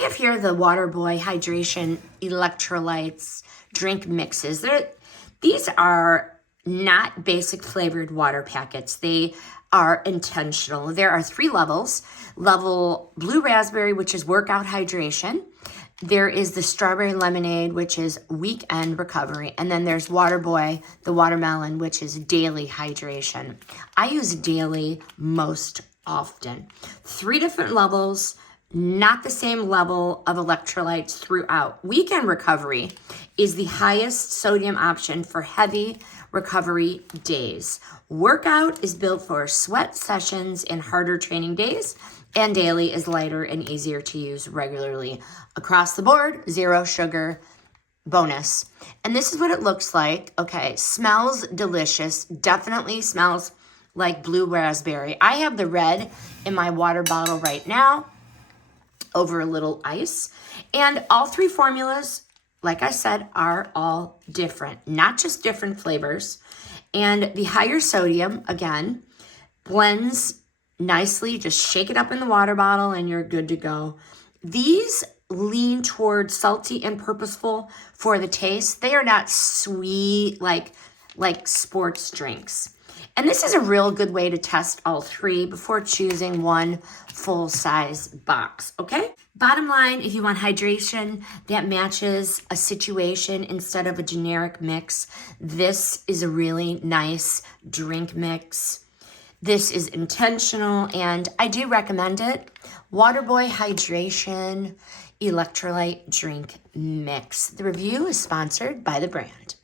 have here the Waterboy Hydration Electrolytes drink mixes. These are not basic flavored water packets. They are intentional. There are 3 levels. Level blue raspberry, which is workout hydration. There is the strawberry lemonade, which is weekend recovery. And then there's Waterboy, the watermelon, which is daily hydration. I use daily most often. 3 different levels, not the same level of electrolytes throughout. Weekend recovery is the highest sodium option for heavy recovery days. Workout is built for sweat sessions and harder training days, and daily is lighter and easier to use regularly. Across the board, 0 sugar bonus. And this is what it looks like. Okay, smells delicious. Definitely smells like blue raspberry. I have the red in my water bottle right now over a little ice. And all 3 formulas, like I said, are all different, not just different flavors. And the higher sodium, again, blends nicely. Just shake it up in the water bottle and you're good to go. These lean toward salty and purposeful for the taste. They are not sweet like sports drinks. And this is a real good way to test all 3 before choosing one full-size box, okay? Bottom line, if you want hydration that matches a situation instead of a generic mix, this is a really nice drink mix. This is intentional, and I do recommend it. Waterboy Hydration Electrolyte Drink Mix. The review is sponsored by the brand.